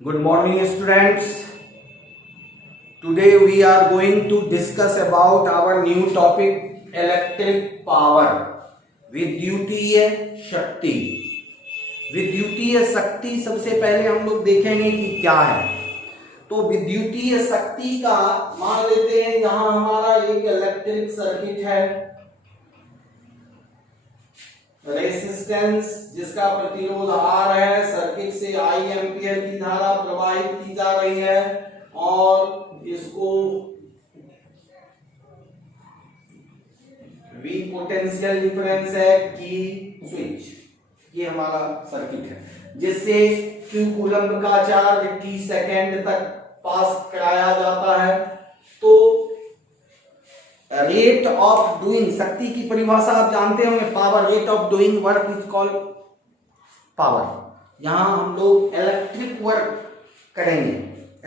Good morning, students. Today we are going to discuss about our new topic electric power. विद्युतीय शक्ति। विद्युतीय शक्ति सबसे पहले हम लोग देखेंगे कि क्या है। तो विद्युतीय शक्ति का मान लेते हैं यहां हमारा एक इलेक्ट्रिक सर्किट है, रेसिस्टेंस जिसका प्रतिरोध R है, सर्किट से I एम्पियर की धारा प्रवाहित की जा रही है और इसको V पोटेंशियल डिफरेंस है की स्विच। ये हमारा सर्किट है जिससे Q कूलम्ब का चार्ज T सेकेंड तक पास कराया जाता है। तो रेट ऑफ डूइंग, शक्ति की परिभाषा आप जानते होंगे, power. Rate of doing work is called power. यहां हम लोग इलेक्ट्रिक वर्क करेंगे,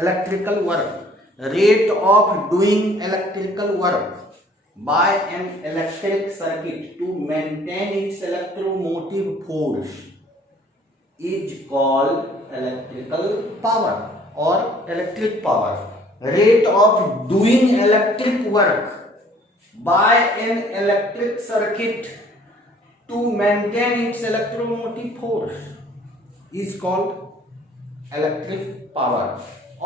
electrical work. Rate of doing electrical work by an electric circuit to maintain its electromotive force is called electrical power और electric power. Rate of doing electric work by an electric circuit to maintain its electromotive force is called electric power,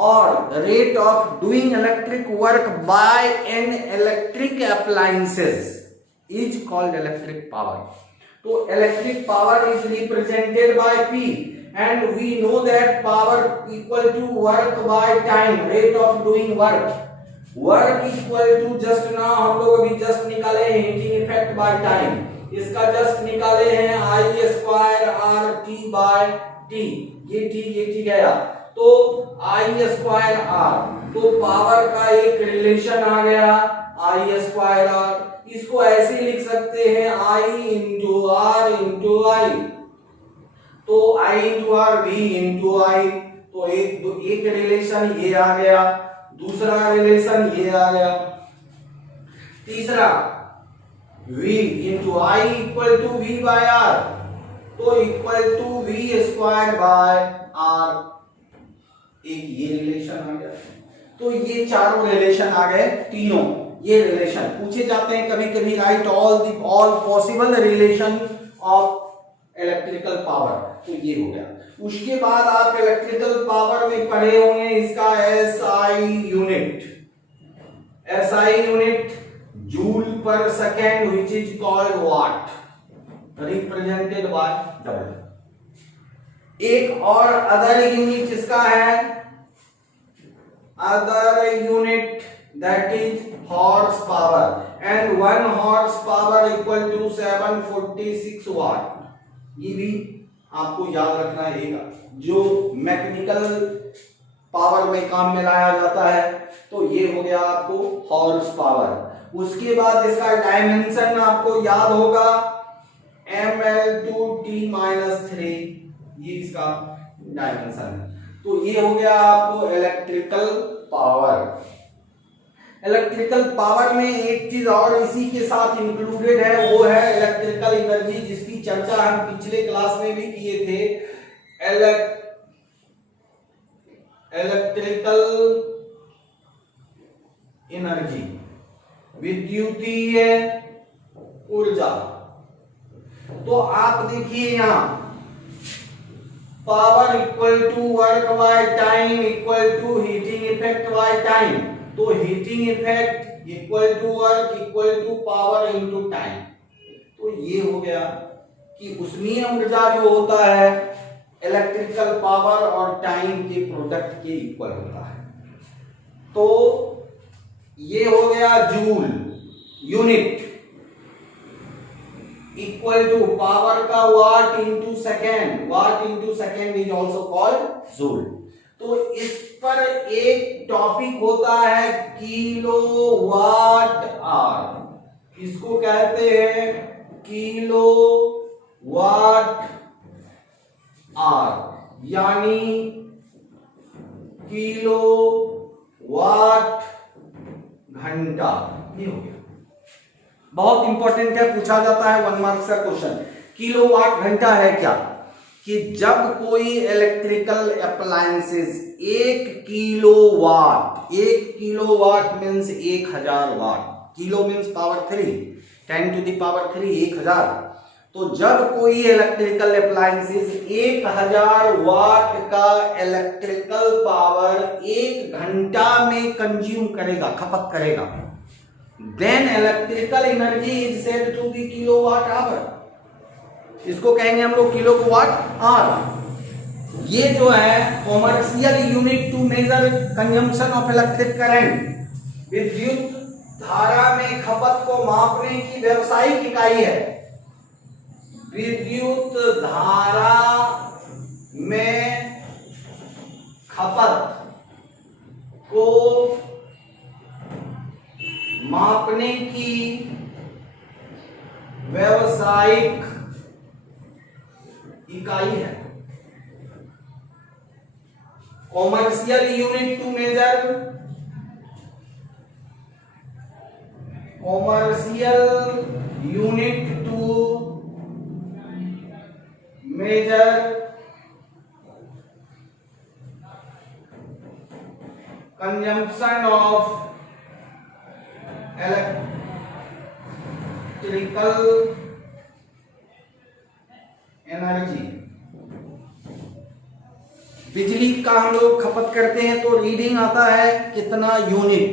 or the rate of doing electric work by an electric appliances is called electric power. So electric power is represented by P, and we know that power equal to work by time, rate of doing work। Work equal to just ना हम लोग अभी just निकाले हैं heating effect by time, इसका just निकाले हैं I square R T by T. ये टी गया तो आई स्क्वायर आर, तो पावर का एक रिलेशन आ गया आई स्क्वायर आर। इसको ऐसे लिख सकते हैं आई इंटू आर इंटू आई, तो आई इंटू आर वी इंटू आई। तो एक रिलेशन ये आ गया, दूसरा रिलेशन ये आ गया, तीसरा V into I equal to V by R, तो equal to V square by R. एक ये रिलेशन आ गया। तो ये चारों रिलेशन आ गए, तीनों ये रिलेशन पूछे जाते हैं कभी कभी। Right all possible relation of electrical power, तो ये हो गया। उसके बाद आप इलेक्ट्रिकल पावर में पढ़े होंगे इसका SI unit. SI unit joule per second which is called watt, represented by W। एक और अदर यूनिट इसका है, other unit that is horsepower, and 1 horsepower equal to 746 watt. ये भी आपको याद रखना है, जो मैकेनिकल पावर में काम में लाया जाता है। तो ये हो गया आपको हॉर्स पावर। उसके बाद इसका डायमेंशन आपको याद होगा ml/t-3, ये इसका डायमेंशन है। तो ये हो गया आपको इलेक्ट्रिकल पावर। इलेक्ट्रिकल पावर में एक चीज और इसी के साथ इंक्लूडेड है, वो है इलेक्ट्रिकल एनर्जी, जिसकी चर्चा हम पिछले क्लास में भी किए थे। इलेक्ट्रिकल एनर्जी, विद्युतीय ऊर्जा। तो आप देखिए यहां power equal to work by time equal to heating effect by time. तो heating effect equal to work equal to power into time. तो ये हो गया कि उष्मीय ऊर्जा जो होता है इलेक्ट्रिकल पावर और टाइम के प्रोडक्ट के इक्वल होता है। तो ये हो गया joule unit equal to power का watt into second, watt into second is also called joule. तो इस पर एक टॉपिक होता है किलोवाट आवर, इसको कहते हैं किलोवाट आवर, यानी किलोवाट घंटा। ये हो गया, बहुत इंपॉर्टेंट है, पूछा जाता है 1 मार्क्स का क्वेश्चन। किलोवाट घंटा है क्या? कि जब कोई electrical appliances 1 kilowatt means 1000 watt, kilo means power 3, 10 to the power 3 1000। तो जब कोई इलेक्ट्रिकल अप्लायंसेस 1000 वाट का इलेक्ट्रिकल पावर 1 घंटा में कंज्यूम करेगा, खपत करेगा, then electrical energy is said to be kilowatt hour. इसको कहेंगे हम लोग किलो वाट आवर। ये जो है commercial unit to measure consumption of electric current, विद्युत धारा में खपत को मापने की व्यावसायिक इकाई है। विद्युत धारा में खपत को मापने की व्यावसायिक इकाई है। Commercial unit to measure, commercial unit to measure consumption of electrical energy. बिजली का हम लोग खपत करते हैं तो रीडिंग आता है कितना यूनिट,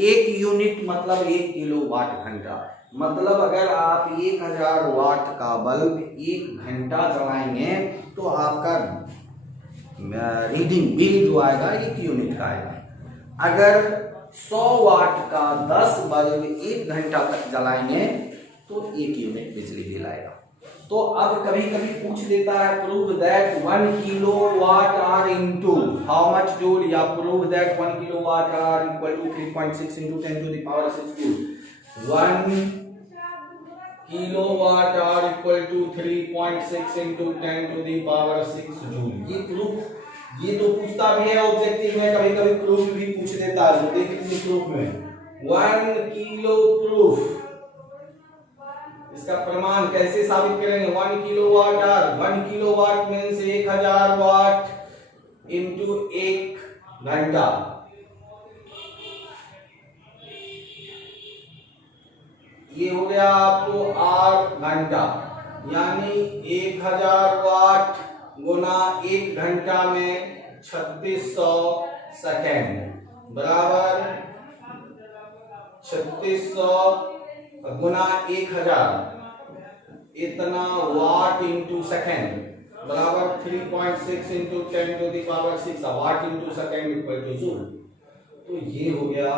1 यूनिट मतलब 1 किलोवाट घंटा। मतलब अगर आप 1000 वाट का बल्ब 1 घंटा जलाएंगे तो आपका रीडिंग बिल जो आएगा 1 यूनिट का आएगा। अगर 100 वाट का 10 बल्ब 1 घंटा तक जलाएंगे तो 1 यूनिट बिजली बिल आएगा। तो अब कभी कभी पूछ देता है prove that 1 kilowatt hour into how much joule, या prove that 1 kilowatt hour equal to 3.6 into 10 to the power 6 joule. 1 kilowatt hour equal to 3.6 into 10 to the power 6 joule. ये प्रूफ, ये तो पूछता भी है ऑब्जेक्टिव में, कभी कभी प्रूफ भी पूछ देता है। तो देखिए प्रूफ में 1 किलो प्रूफ, इसका प्रमाण कैसे साबित करेंगे। 1 kilowatt our, 1 kilowatt means 1000 watt into 1 घंटा। ये हो गया आपको 8 घंटा, यानी 1000 वाट गुना 1 घंटा में 3600 सेकेंड बराबर 3600 गुना 1000, इतना वाट इंटू सेकेंड बराबर 3.6 into 10 to the power 6 watt into second equal to joule. तो ये हो गया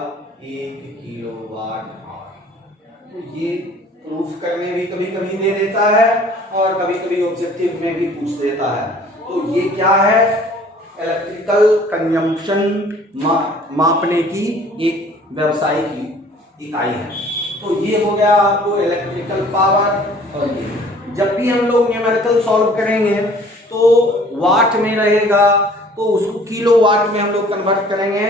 1 किलोवाट आवर। तो ये प्रूफ करने भी कभी कभी दे देता है और कभी कभी ऑब्जेक्टिव में भी पूछ देता है। तो ये क्या है, इलेक्ट्रिकल कंजम्पशन मापने की एक व्यावसायिक इकाई है। तो ये हो गया आपको इलेक्ट्रिकल पावर। और ये जब भी हम लोग न्यूमेरिकल सॉल्व करेंगे तो वाट में रहेगा, तो उसको किलो वाट में हम लोग कन्वर्ट करेंगे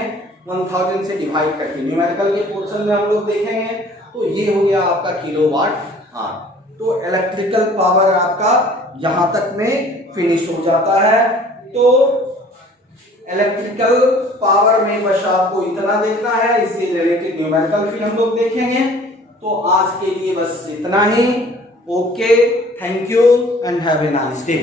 1000 से डिवाइड करके। न्यूमेरिकल के पोर्शन में हम लोग देखेंगे तो ये हो गया आपका किलोवाट आवर। तो इलेक्ट्रिकल पावर आपका यहां तक में फिनिश हो जाता है। तो इलेक्ट्रिकल पावर में बस आपको इतना देखना है, इससे रिलेटेड न्यूमेरिकल फिर हम लोग देखेंगे। तो आज के लिए बस इतना ही। Okay, thank you and have a nice day.